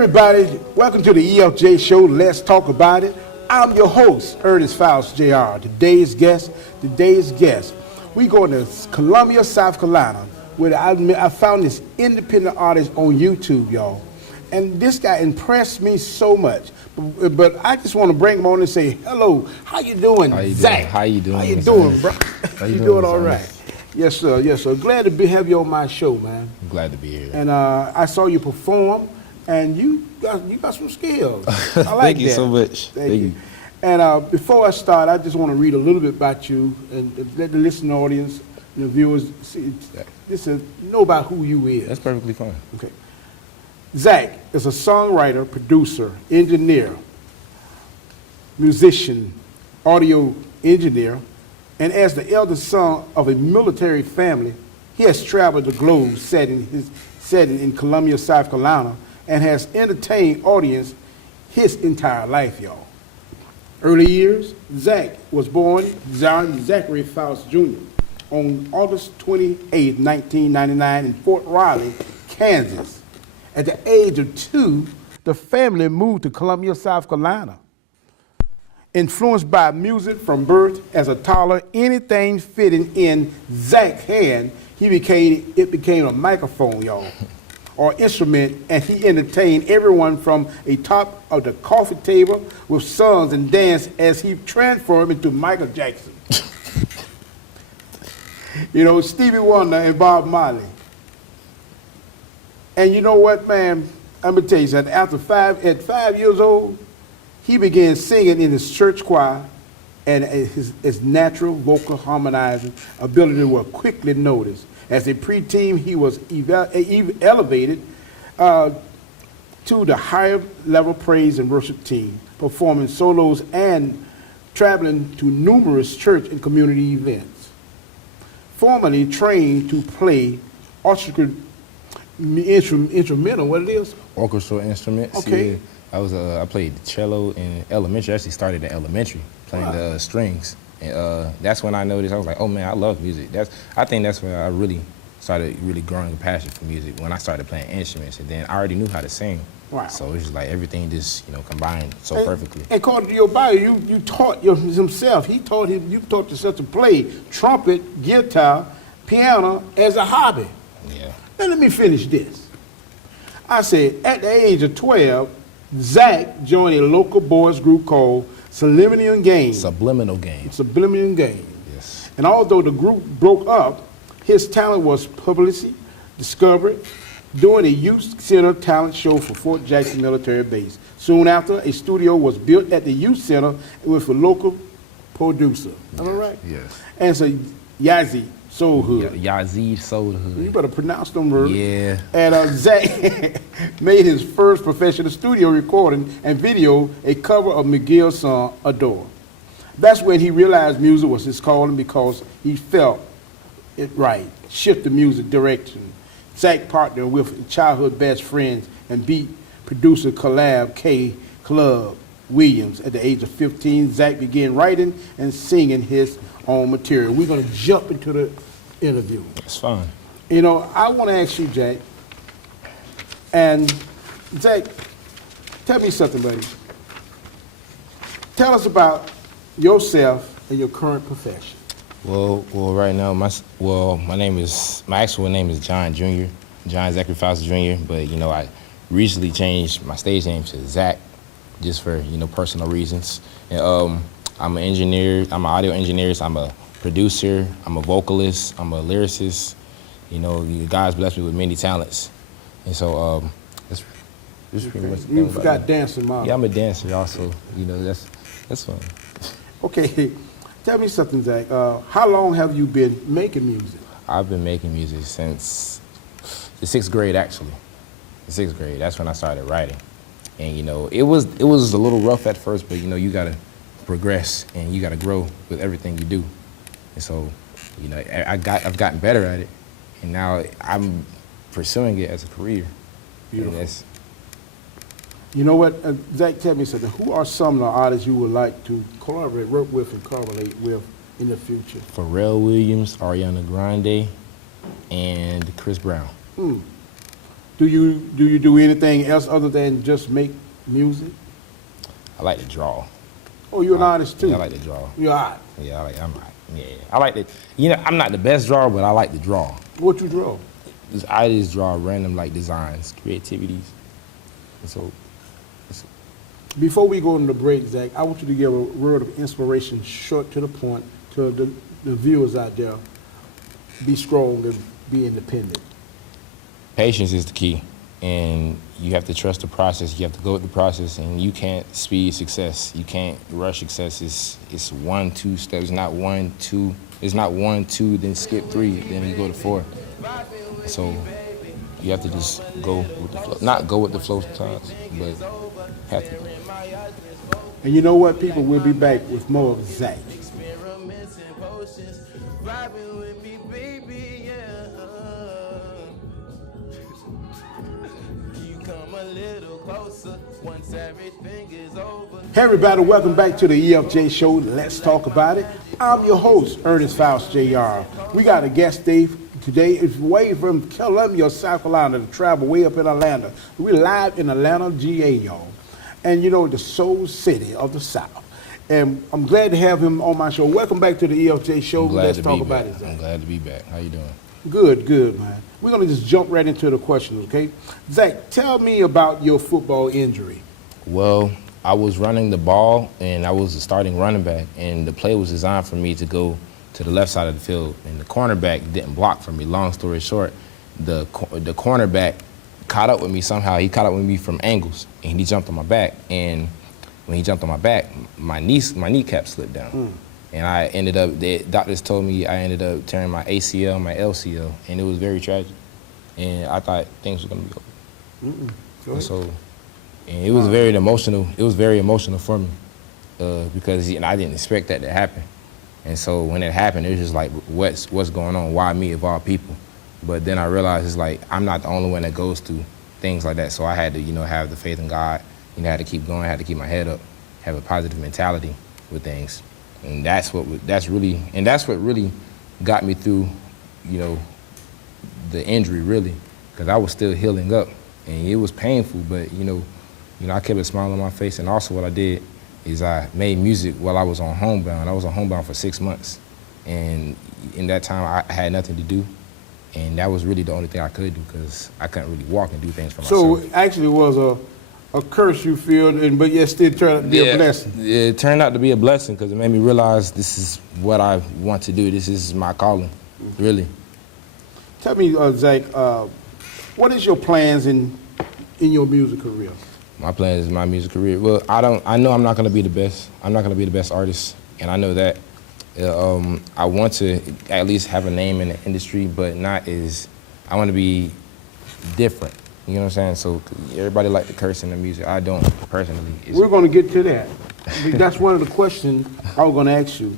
everybody, welcome to the EFJ Show, Let's Talk About It. I'm your host, Ernest Jr. Today's guest, we going to Columbia, South Carolina, where I found this independent artist on YouTube, y'all. And this guy impressed me so much. But I just want to bring him on and say, hello, how you doing, Zackch? How you doing? How you doing, bro? You doing all right? Yes, sir. Yes, sir. Glad to have you on my show, man. I'm glad to be here. And I saw you perform, and you got some skills. I like Thank you that. so much. Thank you. And before I start, I just want to read a little bit about you and let the listening audience and the viewers know about who you is. That's perfectly fine. Okay. Zackch is a songwriter, producer, engineer, musician, audio engineer, and as the eldest son of a military family, he has traveled the globe setting in Columbia, South Carolina, and has entertained audience his entire life, y'all. Early years, Zackch was born John Zachary Faust Jr. on August 28, 1999 in Fort Riley, Kansas. At the age of 2, the family moved to Columbia, South Carolina. Influenced by music from birth as a toddler, anything fitting in Zack's hand, it became a microphone, y'all, or instrument, and he entertained everyone from a top of the coffee table with songs and dance as he transformed into Michael Jackson. Stevie Wonder and Bob Marley. And you know what, man? I'm gonna tell you something. At 5 years old, he began singing in his church choir, and his natural vocal harmonizing ability was quickly noticed. As a preteen, he was elevated to the higher level praise and worship team, performing solos and traveling to numerous church and community events. Formerly trained to play orchestral instrumental, what it is? Orchestral instruments. Okay. Yeah. I played the cello in elementary. I actually started in elementary playing the strings. And that's when I noticed, I was like, oh man, I love music. I think that's when I really started growing a passion for music, when I started playing instruments. And then I already knew how to sing. Wow. So it's just like everything just, combined so perfectly. And according to your bio, you taught himself. You taught yourself to play trumpet, guitar, piano as a hobby. Yeah. Now let me finish this. I said, at the age of 12, Zackch joined a local boys group called Subliminal Game. Subliminal Game. Subliminal Game. Yes. And although the group broke up, his talent was publicly discovered during a youth center talent show for Fort Jackson Military Base. Soon after, a studio was built at the youth center with a local producer. Yes. Am I right? Yes. And so Yazzie Soul Hood. Yazzie Soul Hood. You better pronounce them words. Yeah. And Zackch made his first professional studio recording and video, a cover of Miguel's song, Adore. That's when he realized music was his calling, because he felt it right, shift the music direction. Zackch partnered with childhood best friends and beat producer collab K. Club Williams. At the age of 15, Zackch began writing and singing his own material. We're going to jump into the interview. That's fine. I want to ask you, Zackch, and Zackch, tell me something, buddy. Tell us about yourself and your current profession. Well, right now, my actual name is John Jr., John Zachary Faust Jr., but, I recently changed my stage name to Zackch, just for, personal reasons. And I'm an engineer, I'm an audio engineer, so I'm a producer, I'm a vocalist, I'm a lyricist. God's blessed me with many talents. And so, that's pretty much the thing. You forgot dancing, Mom. Yeah, I'm a dancer also, that's fun. Okay. Tell me something, Zackch. How long have you been making music? I've been making music since the 6th grade, actually. The 6th grade, that's when I started writing. And, it was a little rough at first, but, you got to progress and you got to grow with everything you do. And so, I've gotten better at it. And now I'm pursuing it as a career. Beautiful. You know what, Zackch, tell me something. Who are some of the artists you would like to work with and correlate with in the future? Pharrell Williams, Ariana Grande, and Chris Brown. Do you do anything else other than just make music? I like to draw. Oh, you're an artist too. Yeah, I like to draw. You're art. Yeah, I like to. You know, I'm not the best drawer, but I like to draw. What you draw? I just draw random like designs, creativities. And so, Before we go into the break, Zack, I want you to give a word of inspiration, short to the point, to the viewers out there. Be strong and be independent. patience is the key, and you have to trust the process. You have to go with the process, and you can't speed success. You can't rush success. It's 1, 2 steps. It's not 1, 2. It's not 1, 2, then skip 3, then you go to 4. So you have to just go with the flow. Not go with the flow sometimes, but have to. And you know what, people? We'll be back with more of Zack. Hey everybody, welcome back to the EFJ Show. Let's talk about it. I'm your host, Earnest Faust Jr. We got a guest today. It's way from Columbia, South Carolina, to travel way up in Atlanta. We're live in Atlanta, GA, y'all. And you know, the soul city of the South. And I'm glad to have him on my show. Welcome back to the EFJ Show. Let's talk about it, Zack. I'm glad to be back. How you doing? Good, man. We're going to just jump right into the questions, okay? Zack, tell me about your football injury. Well, I was running the ball, and I was a starting running back, and the play was designed for me to go to the left side of the field, and the cornerback didn't block for me. Long story short, the cornerback caught up with me somehow. He caught up with me from angles, and he jumped on my back, and when he jumped on my back, my kneecap slipped down. And I ended up, the doctors told me I ended up tearing my ACL, my LCL, and it was very tragic. And I thought things were gonna be over. And so, and it was very emotional. It was very emotional for me because I didn't expect that to happen. And so when it happened, it was just like, what's going on? Why me of all people? But then I realized it's like I'm not the only one that goes through things like that. So I had to, have the faith in God. I had to keep going. I had to keep my head up, have a positive mentality with things. And that's what really got me through, the injury really, because I was still healing up, and it was painful. But I kept a smile on my face, and also what I did is I made music while I was on homebound. I was on homebound for 6 months, and in that time I had nothing to do, and that was really the only thing I could do because I couldn't really walk and do things for myself. So actually, it was a curse you feel, but yet still turned out to be a blessing. Yeah, it turned out to be a blessing because it made me realize this is what I want to do. This is my calling, really. Tell me, Zack, what is your plans in your music career? My plans in my music career. Well, I know I'm not going to be the best. I'm not going to be the best artist, and I know that. I want to at least have a name in the industry, but I want to be different. You know what I'm saying? So everybody like to curse in the music. I don't personally. We're going to get to that. That's one of the questions I was going to ask you.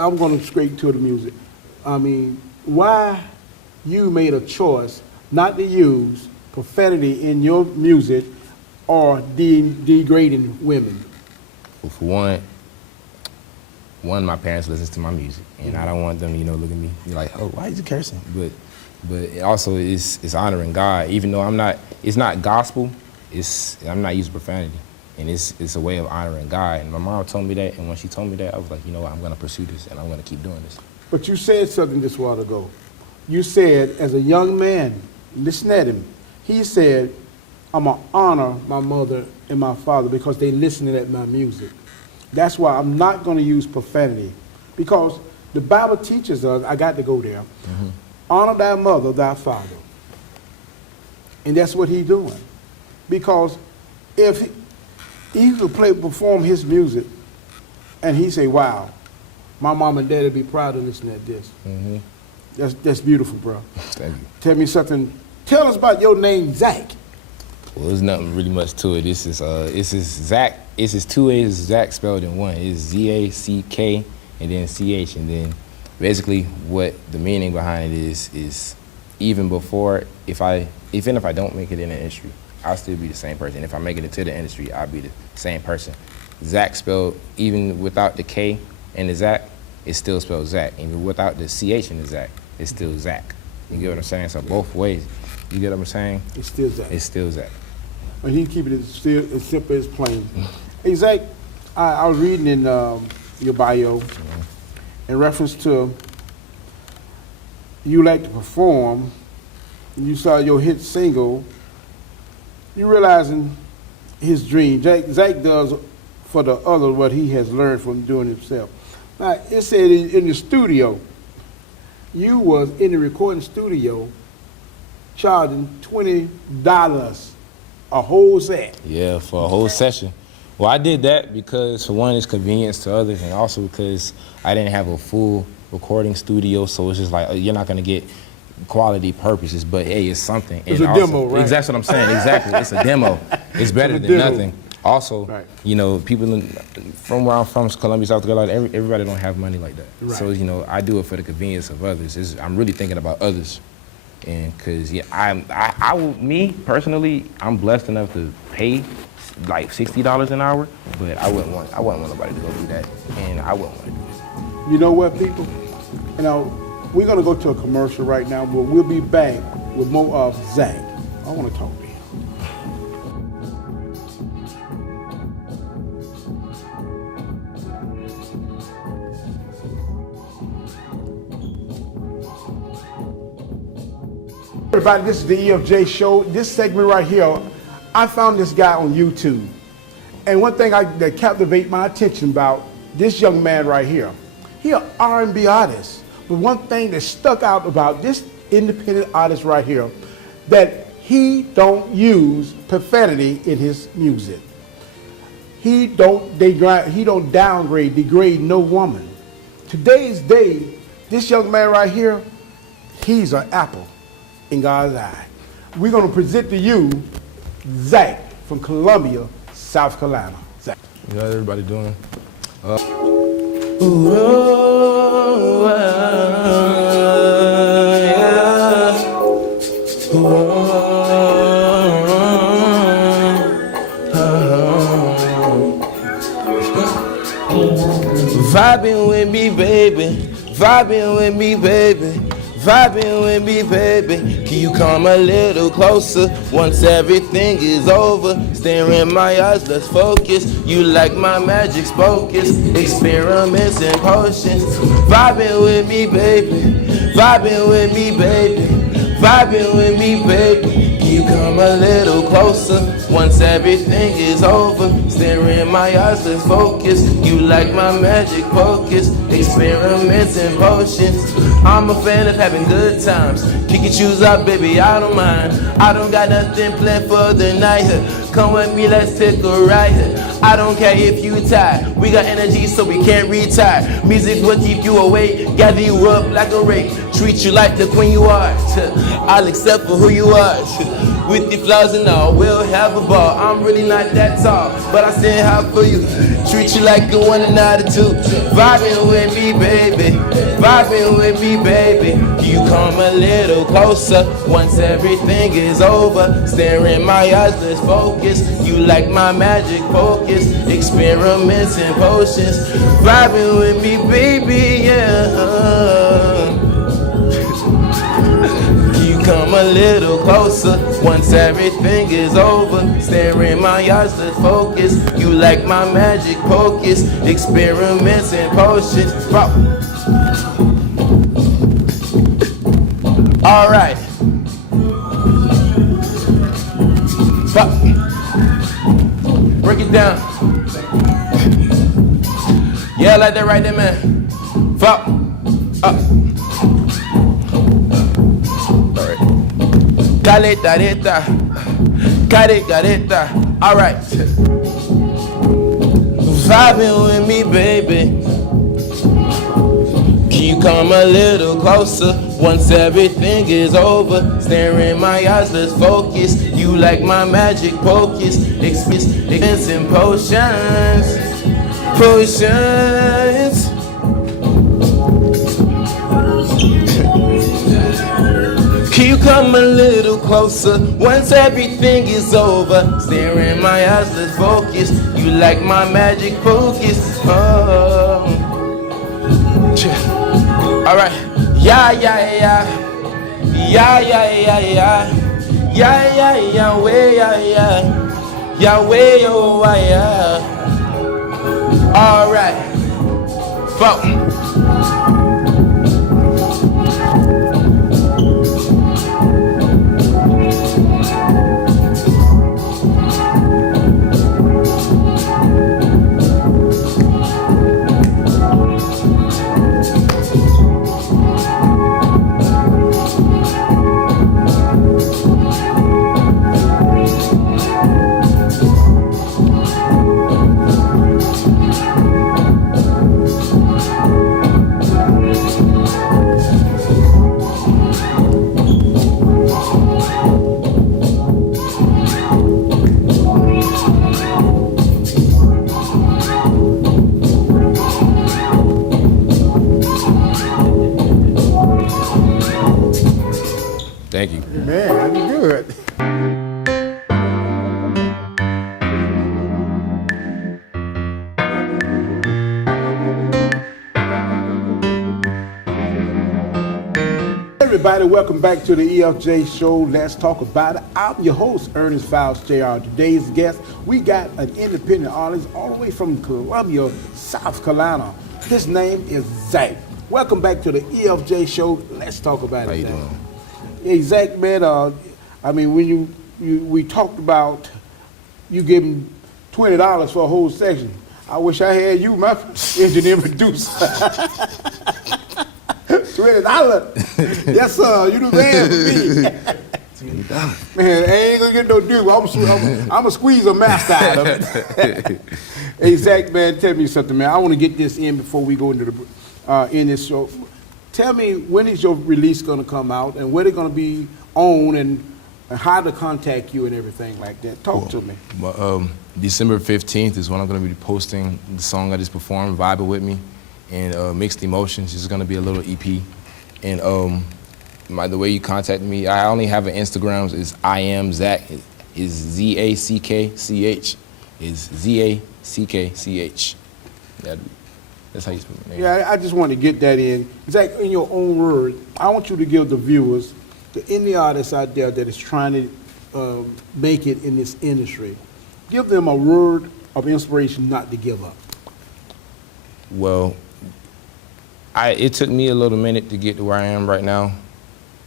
I'm going to straight to the music. I mean, why you made a choice not to use profanity in your music or degrading women? Well, for one, my parents listen to my music, and I don't want them, look at me like, oh, why is he cursing? But also it's honoring God, even though it's not gospel, I'm not using profanity, and it's a way of honoring God. And my mom told me that, and when she told me that, I was like, you know what, I'm gonna pursue this, and I'm gonna keep doing this. But you said something this while ago. You said, as a young man, listen at him, he said, I'm gonna honor my mother and my father because they listening at my music. That's why I'm not gonna use profanity, because the Bible teaches us, I got to go there, honor thy mother, thy father. And that's what he's doing. Because if he could perform his music and he say, wow, my mom and daddy be proud to listen at this. That's beautiful, bro. Thank you. Tell me something. Tell us about your name, Zack. Well, there's nothing really much to it. This is Zackch. It's 2 A's, Zack spelled in one. It's Z-A-C-K and then C-H, and then basically what the meaning behind it is even before, even if I don't make it in the industry, I'll still be the same person. If I make it into the industry, I'll be the same person. Zack spelled, even without the K in the Zack, it's still spelled Zack. Even without the CH in the Zack, it's still Zack. You get what I'm saying? So both ways. You get what I'm saying? It's still Zackch. It's still Zackch. And he keep it as simple as plain. Hey, Zackch, I was reading in your bio in reference to you like to perform. You saw your hit single. You realizing his dream. Zackch does for the other what he has learned from doing himself. Now, it said in the studio, you was in the recording studio charging $20 a whole set. Yeah, for a whole session. Well, I did that because, for one, it's convenience to others, and also because I didn't have a full recording studio, so it's just like, you're not going to get quality purposes, but hey, it's something. It's a demo, right? That's what I'm saying, exactly. It's a demo. It's better than nothing. Also, right. You know, people from where I'm from, Columbia, South Carolina, everybody don't have money like that. Right. So, you know, I do it for the convenience of others. I'm really thinking about others. And because, yeah, me personally, I'm blessed enough to pay like $60 an hour, but I wouldn't want nobody to go do that, and I wouldn't want to do it. You know what, people? You know, we're gonna go to a commercial right now, but we'll be back with more of Zackch. I want to talk to him. Everybody, this is the EFJ Show. This segment right here, I found this guy on YouTube. And one thing that captivated my attention about this young man right here, he an R&B artist. But one thing that stuck out about this independent artist right here, that he don't use profanity in his music. He don't degrade no woman. Today's day, this young man right here, he's an apple in God's eye. We're gonna present to you Zackch from Columbia, South Carolina. Zackch. You how's everybody doing? Vibing with me, baby. Vibing with me, baby. Vibing with me, baby. Can you come a little closer once everything is over? Stare in my eyes, let's focus. You like my magic focus, experiments and potions. Vibing with me, baby. Vibing with me, baby. Vibing with me, baby. Can you come a little closer once everything is over? Stare in my eyes, let's focus. You like my magic focus, experiments and potions. I'm a fan of having good times. Kick your shoes up, baby, I don't mind. I don't got nothing planned for the night. Come with me, let's take a ride. I don't care if you tired. We got energy so we can't retire. Music will keep you awake, gather you up like a rake. Treat you like the queen you are. I'll accept for who you are. With the flaws and all, we'll have a ball. I'm really not that tall, but I stand high for you. Treat you like the one and not a two. Vibing with me, baby. Vibing with me, baby. You come a little closer once everything is over. Stare in my eyes, let's focus. You like my magic focus, experiments and potions. Vibing with me, baby, yeah. Come a little closer once everything is over. Stare in my eyes, let's focus. You like my magic focus, experiments and potions. All right. Break it down. Yeah, like that right there, man. Fuck. Up. Careta, careta, alright. Vibing with me, baby. Can you come a little closer once everything is over? Stare in my eyes, let's focus. You like my magic focus, experience and potions, potions. Can you come a little closer once everything is over? Stare in my eyes, let's focus. You like my magic focus. Oh. Alright, yeah. Yeah, yeah, yeah, yeah. Yeah, yeah, Yahweh, yeah, yeah. Yahweh, oh, yeah. All right. Fuck. Thank you. Man, that's good. Everybody, welcome back to the EFJ Show. Let's talk about it. I'm your host, Earnest Files Jr. Today's guest, we got an independent artist all the way from Columbia, South Carolina. His name is Zackch. Welcome back to the EFJ Show. Let's talk about How it. you Zackch. doing? Hey, Zackch, man, I mean, when we talked about you giving $20 for a whole section. I wish I had you, my engineer producer. $20. Yes, sir. You the man for me. Man, I ain't gonna get no due. I'm gonna squeeze a master out of it. Hey, Zackch, man, tell me something, man. I want to get this in before we go into the in this show. Tell me, when is your release gonna come out, and where they gonna be on, and how to contact you and everything like that. Talk to me. December 15th is when I'm going to be posting the song I just performed, Vibing With Me, and Mixed Emotions. It's going to be a little EP. And the way you contact me, I only have an Instagram. Is I am Zackch. Is Zackch. Is Zackch. That's how you spell my name. Yeah, I just want to get that in. Zackch, in your own words, I want you to give the viewers, any artist out there that is trying to make it in this industry, give them a word of inspiration not to give up. Well, it took me a little minute to get to where I am right now,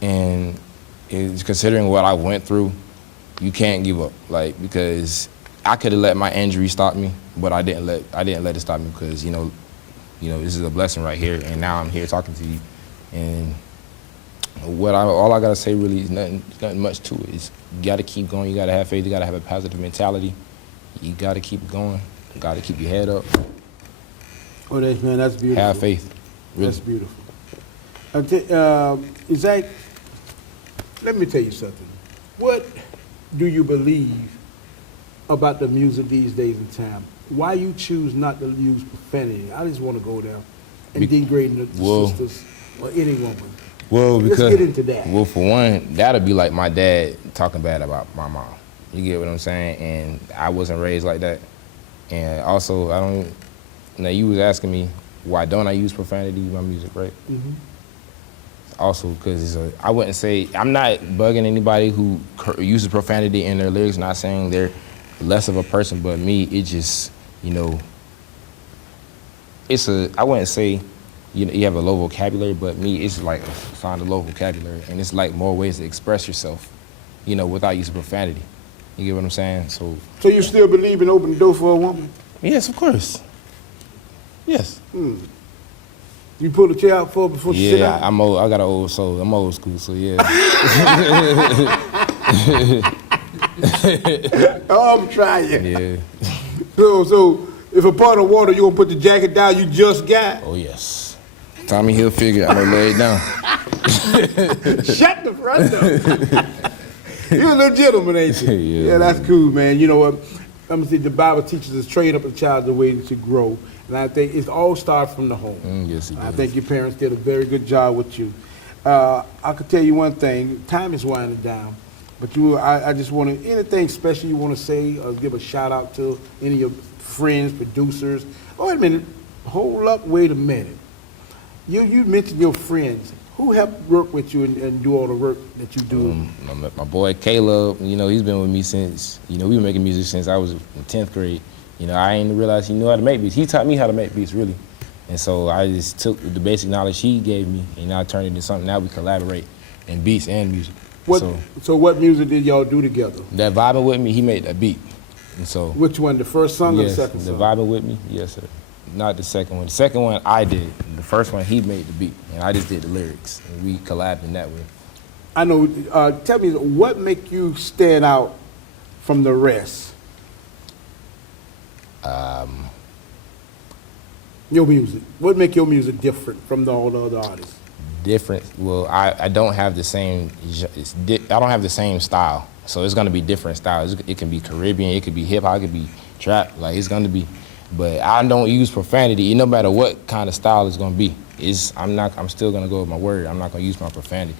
and considering what I went through, you can't give up. Like, because I could have let my injury stop me, but I didn't let it stop me because you know this is a blessing right here, and now I'm here talking to you, and all I gotta say really is nothing much to it. Is you gotta keep going. You gotta have faith. You gotta have a positive mentality. You gotta keep going. You gotta keep your head up. Oh, that's beautiful. Have faith. Really. That's beautiful. Zackch, let me tell you something. What do you believe about the music these days and time? Why you choose not to use profanity? I just want to go there and degrading the sisters or any woman. Well, because let's get into that. Well, for one, that'd be like my dad talking bad about my mom. You get what I'm saying? And I wasn't raised like that. And also, now you was asking me why don't I use profanity in my music, right? Mm-hmm. Also, because I wouldn't say, I'm not bugging anybody who uses profanity in their lyrics, not saying they're less of a person, but me, it just, I wouldn't say, you have a low vocabulary, but me, it's like find a low vocabulary, and it's like more ways to express yourself, without using profanity. You get what I'm saying? So you still believe in opening the door for a woman? Yes, of course. Yes. You pull the chair out for her before she sit down? Yeah, I'm old. I got an old soul. I'm old school, so yeah. I'm trying. Yeah. So if a part of water, you gonna put the jacket down you just got? Oh yes. Tommy Hilfiger, I'm gonna lay it down. Shut the front door. You're a little gentleman, ain't you? Yeah, Yeah, that's cool, man. You know what? Let me see. The Bible teaches us train up a child the way to grow, and I think it all starts from the home. Yes, it does. I think your parents did a very good job with you. I could tell you one thing. Time is winding down, but I just want to, anything special you want to say or give a shout out to any of your friends, producers. Oh, wait a minute. Hold up. Wait a minute. You mentioned your friends. Who helped work with you and do all the work that you do? My boy Caleb, you know, he's been with me since, you know, we've been making music since I was in 10th grade. You know, I didn't realize he knew how to make beats. He taught me how to make beats, really. And so I just took the basic knowledge he gave me, and I turned it into something. Now we collaborate in beats and music. So what music did y'all do together? That Vibing With Me, he made that beat. And so, Which one, the first song or the second the song? Vibing With Me, yes, sir. Not the second one. The second one I did. The first one he made the beat, and I just did the lyrics. And we collabed in that way. I know. Tell me, what make you stand out from the rest? Your music. What make your music different from all the other artists? Different. Well, I don't have the same. I don't have the same style. So it's gonna be different styles. It can be Caribbean. It could be hip hop. It could be trap. Like it's gonna be. But I don't use profanity. No matter what kind of style it's gonna be. I'm still gonna go with my word. I'm not gonna use my profanity.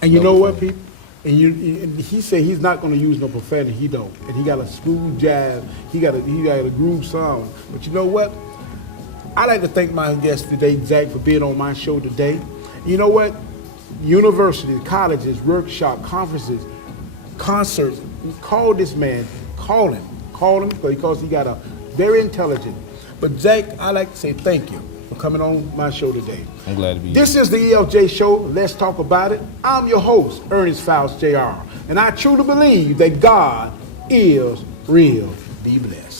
And you know what, people? And he said he's not going to use no profanity. He don't. And he got a smooth jab. He got a groove sound. But you know what? I like to thank my guest today, Zackch, for being on my show today. You know what? Universities, colleges, workshop, conferences, concerts. Call this man. Call him because he got a very intelligent. But Zackch, I like to say thank you for coming on my show today. I'm glad to be here. This is the EFJ Show. Let's talk about it. I'm your host, Earnest Faust Jr. And I truly believe that God is real. Be blessed.